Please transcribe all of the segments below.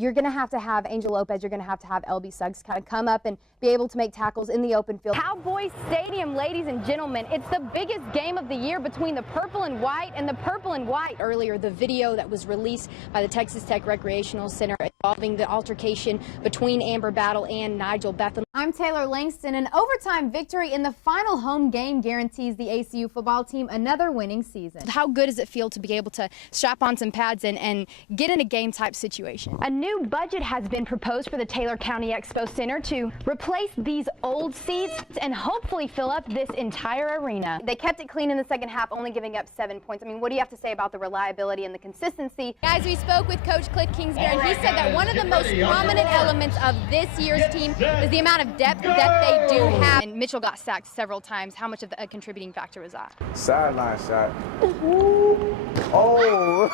You're going to have Angel Lopez, you're going to have LB Suggs kind of come up and be able to make tackles in the open field. Cowboys Stadium, ladies and gentlemen, it's the biggest game of the year between the purple and white and the purple and white. Earlier, the video that was released by the Texas Tech Recreational Center involving the altercation between Amber Battle and Nigel Bethlehem. I'm Taylor Langston. An overtime victory in the final home game guarantees the ACU football team another winning season. How good does it feel to be able to strap on some pads and get in a game type situation? A new budget has been proposed for the Taylor County Expo Center to replace these old seats and hopefully fill up this entire arena. They kept it clean in the second half, only giving up 7 points. I mean, what do you have to say about the reliability and the consistency? Guys, we spoke with Coach Cliff Kingsbury, and he said that one of the most prominent elements of this year's team is the amount of depth that they do have. And Mitchell got sacked several times. How much of a contributing factor was that? Sideline shot. Oh!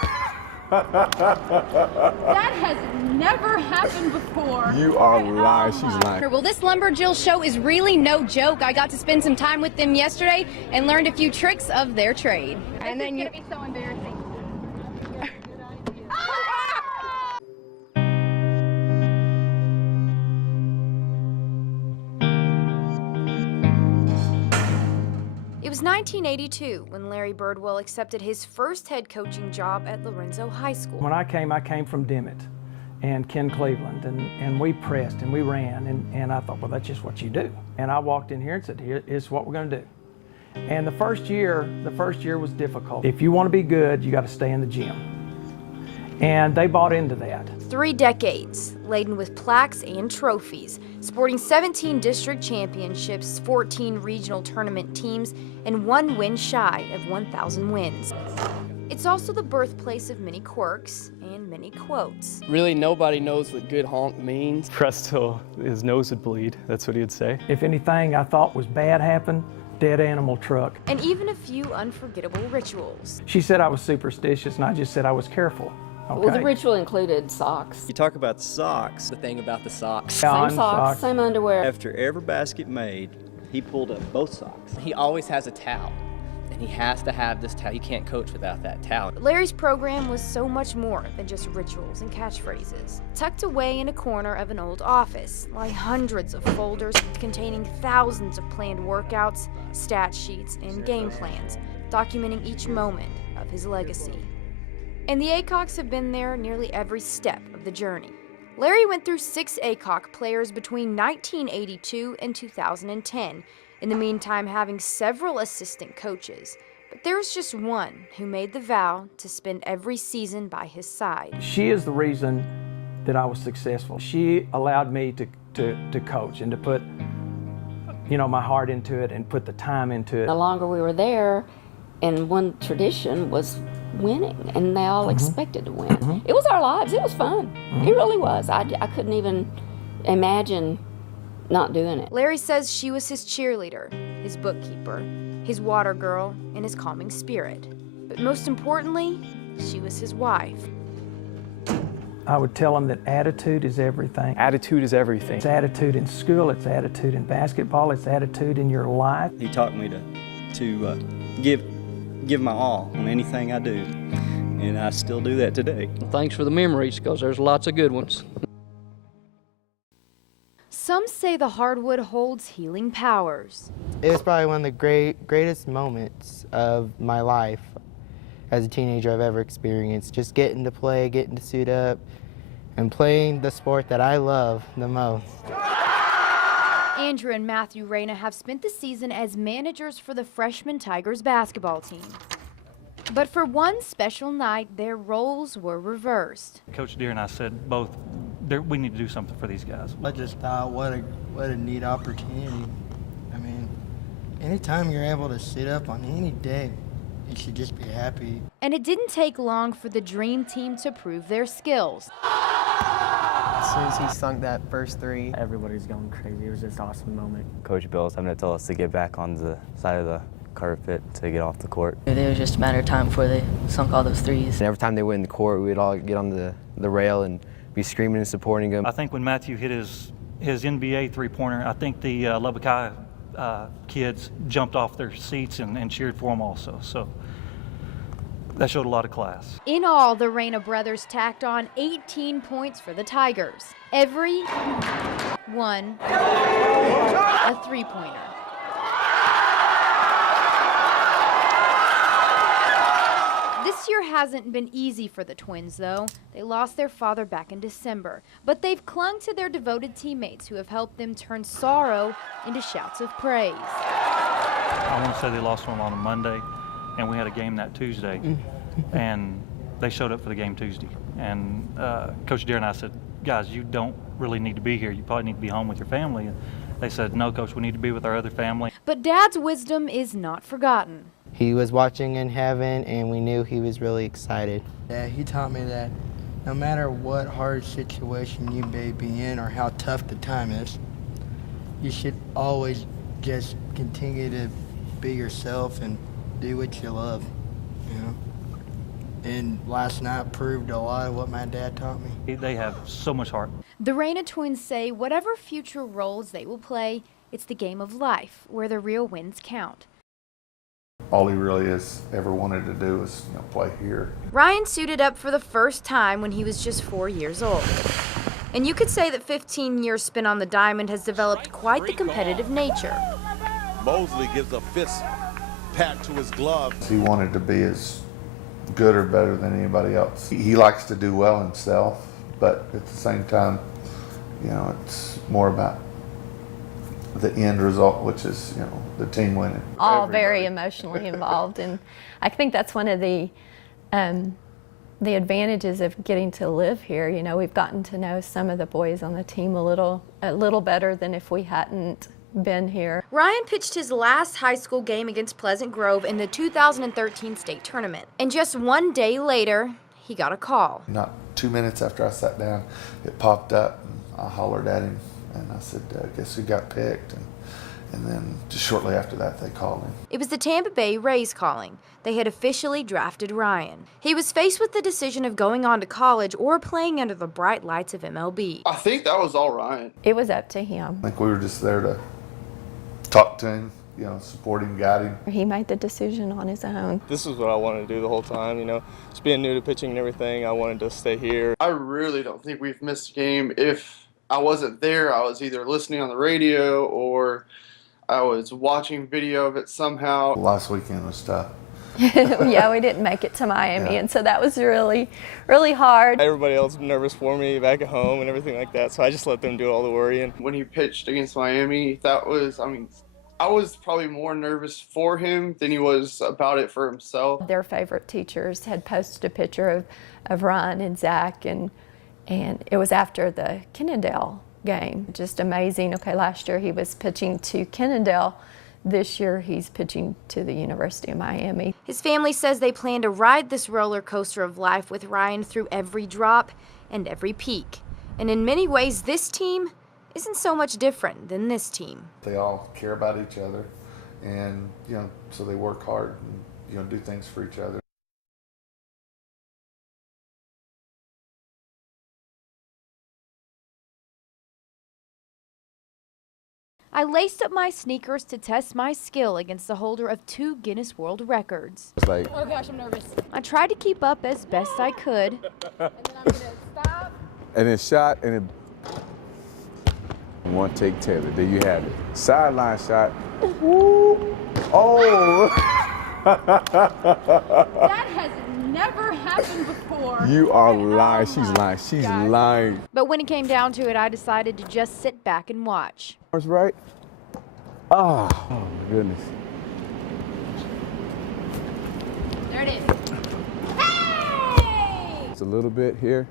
That has never happened before. You are lying. She's lying. Well, this Lumberjill show is really no joke. I got to spend some time with them yesterday and learned a few tricks of their trade. And then you're gonna be so embarrassing. It was 1982 when Larry Birdwell accepted his first head coaching job at Lorenzo High School. When I came from Dimmitt and Ken Cleveland, and we pressed and we ran, and I thought, well, that's just what you do. And I walked in here and said, here's what we're going to do. And the first year was difficult. If you want to be good, you got to stay in the gym. And they bought into that. 3 decades, laden with plaques and trophies, sporting 17 district championships, 14 regional tournament teams, and 1 win shy of 1,000 wins. It's also the birthplace of many quirks and many quotes. Really, nobody knows what good honk means. Pressed till his nose would bleed, that's what he would say. If anything I thought was bad happened, dead animal truck. And even a few unforgettable rituals. She said I was superstitious, and I just said I was careful. Okay. Well, the ritual included socks. You talk about socks. The thing about the socks. Same socks, same underwear. After every basket made, he pulled up both socks. He always has a towel, and he has to have this towel. You can't coach without that towel. Larry's program was so much more than just rituals and catchphrases. Tucked away in a corner of an old office lie hundreds of folders containing thousands of planned workouts, stat sheets, and game plans, documenting each moment of his legacy. And the Aycocks have been there nearly every step of the journey. Larry went through 6 Aycock players between 1982 and 2010, in the meantime having several assistant coaches. But there was just one who made the vow to spend every season by his side. She is the reason that I was successful. She allowed me to coach and to put, my heart into it and put the time into it. The longer we were there, and one tradition was winning, and they all expected to win. It was our lives. It was fun. It really was. I couldn't even imagine not doing it. Larry says she was his cheerleader, his bookkeeper, his water girl, and his calming spirit. But most importantly, she was his wife. I would tell them that attitude is everything. Attitude is everything. It's attitude in school, it's attitude in basketball, it's attitude in your life. He taught me to give my all on anything I do, and I still do that today. Thanks for the memories, because there's lots of good ones. Some say the hardwood holds healing powers. It was probably one of the greatest moments of my life as a teenager I've ever experienced. Just getting to play, getting to suit up, and playing the sport that I love the most. Andrew and Matthew Reyna have spent the season as managers for the freshman Tigers basketball team. But for one special night, their roles were reversed. Coach Deere and I said both, we need to do something for these guys. I just thought, what a neat opportunity. I mean, anytime you're able to sit up on any day, you should just be happy. And it didn't take long for the dream team to prove their skills. As soon as he sunk that first 3, everybody's going crazy. It was just an awesome moment. Coach Bill was having to tell us to get back on the side of the carpet to get off the court. It was just a matter of time before they sunk all those 3s. And every time they went in the court, we would all get on the rail and be screaming and supporting them. I think when Matthew hit his NBA three-pointer, I think the Lubbock High kids jumped off their seats and cheered for him also. So that showed a lot of class. In all, the Reyna brothers tacked on 18 points for the Tigers. Every one a three-pointer. This year hasn't been easy for the twins, though. They lost their father back in December, but they've clung to their devoted teammates who have helped them turn sorrow into shouts of praise. I want to say they lost one on a Monday, and we had a game that Tuesday, and they showed up for the game Tuesday. And Coach Deere and I said, guys, you don't really need to be here. You probably need to be home with your family. And they said, no, Coach, we need to be with our other family. But Dad's wisdom is not forgotten. He was watching in heaven, and we knew he was really excited. Yeah, he taught me that no matter what hard situation you may be in or how tough the time is, you should always just continue to be yourself and do what you love, you know? And last night proved a lot of what my dad taught me. They have so much heart. The Reyna twins say whatever future roles they will play, it's the game of life where the real wins count. All he really ever wanted to do was, play here. Ryan suited up for the first time when he was just 4 years old. And you could say that 15 years spent on the diamond has developed quite the competitive nature. Mosley gives a fist pat to his glove. He wanted to be as good or better than anybody else. He likes to do well himself, but at the same time, it's more about the end result, which is, the team winning. All very emotionally involved, and I think that's one of the advantages of getting to live here. We've gotten to know some of the boys on the team a little better than if we hadn't been here. Ryan pitched his last high school game against Pleasant Grove in the 2013 state tournament, and just 1 day later, he got a call. Not 2 minutes after I sat down, it popped up, and I hollered at him, and I said, guess who got picked? And then just shortly after that, they called him. It was the Tampa Bay Rays calling. They had officially drafted Ryan. He was faced with the decision of going on to college or playing under the bright lights of MLB. I think that was all Ryan. It was up to him. I think we were just there to talk to him, support him, guide him. He made the decision on his own. This is what I wanted to do the whole time, just being new to pitching and everything. I wanted to stay here. I really don't think we've missed a game. If I wasn't there, I was either listening on the radio or I was watching video of it somehow. Last weekend was tough. Yeah, we didn't make it to Miami, and so that was really, really hard. Everybody else was nervous for me back at home and everything like that, so I just let them do all the worrying. When he pitched against Miami, that was, I was probably more nervous for him than he was about it for himself. Their favorite teachers had posted a picture of Ryan and Zach, and it was after the Kennedale game. Just amazing. Okay, last year he was pitching to Kennedale. This year he's pitching to the University of Miami. His family says they plan to ride this roller coaster of life with Ryan through every drop and every peak. And in many ways, this team isn't so much different than this team. They all care about each other, and so they work hard and do things for each other. I laced up my sneakers to test my skill against the holder of 2 Guinness World Records. It's like, Oh gosh, I'm nervous. I tried to keep up as best I could. And then I'm gonna stop. and then shot, and then one take Taylor. There you have it. Sideline shot. Woo. Oh! That has never happened before. You are lying. She's lying. She's lying. But when it came down to it, I decided to just sit back and watch. That's right. Oh my goodness. There it is. Hey! It's a little bit here.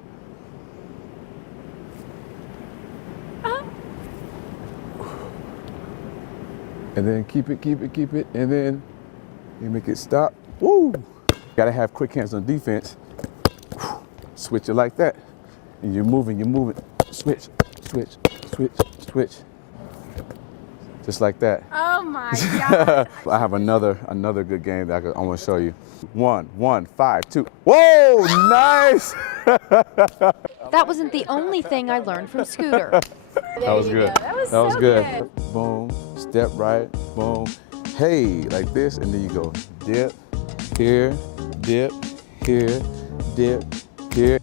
And then keep it, and then you make it stop. Woo! Gotta have quick hands on defense. Switch it like that. And you're moving. Switch. Just like that. Oh my God. I have another good game that I want to show you. 1, 5, 2. Whoa, nice! That wasn't the only thing I learned from Scooter. That was good. That was so good. Boom, step right, boom. Hey, like this, and then you go dip, here, dip, here, dip, here.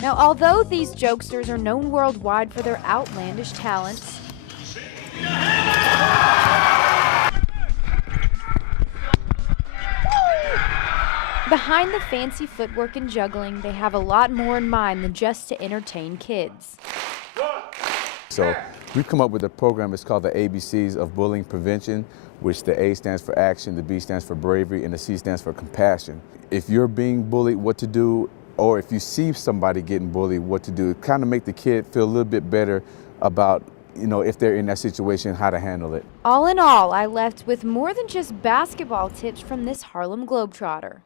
Now, although these jokesters are known worldwide for their outlandish talents, behind the fancy footwork and juggling, they have a lot more in mind than just to entertain kids. So we've come up with a program. It's called the ABCs of Bullying Prevention, which the A stands for action, the B stands for bravery, and the C stands for compassion. If you're being bullied, what to do, or if you see somebody getting bullied, what to do, kind of make the kid feel a little bit better about, you know, if they're in that situation, how to handle it. All in all, I left with more than just basketball tips from this Harlem Globetrotter.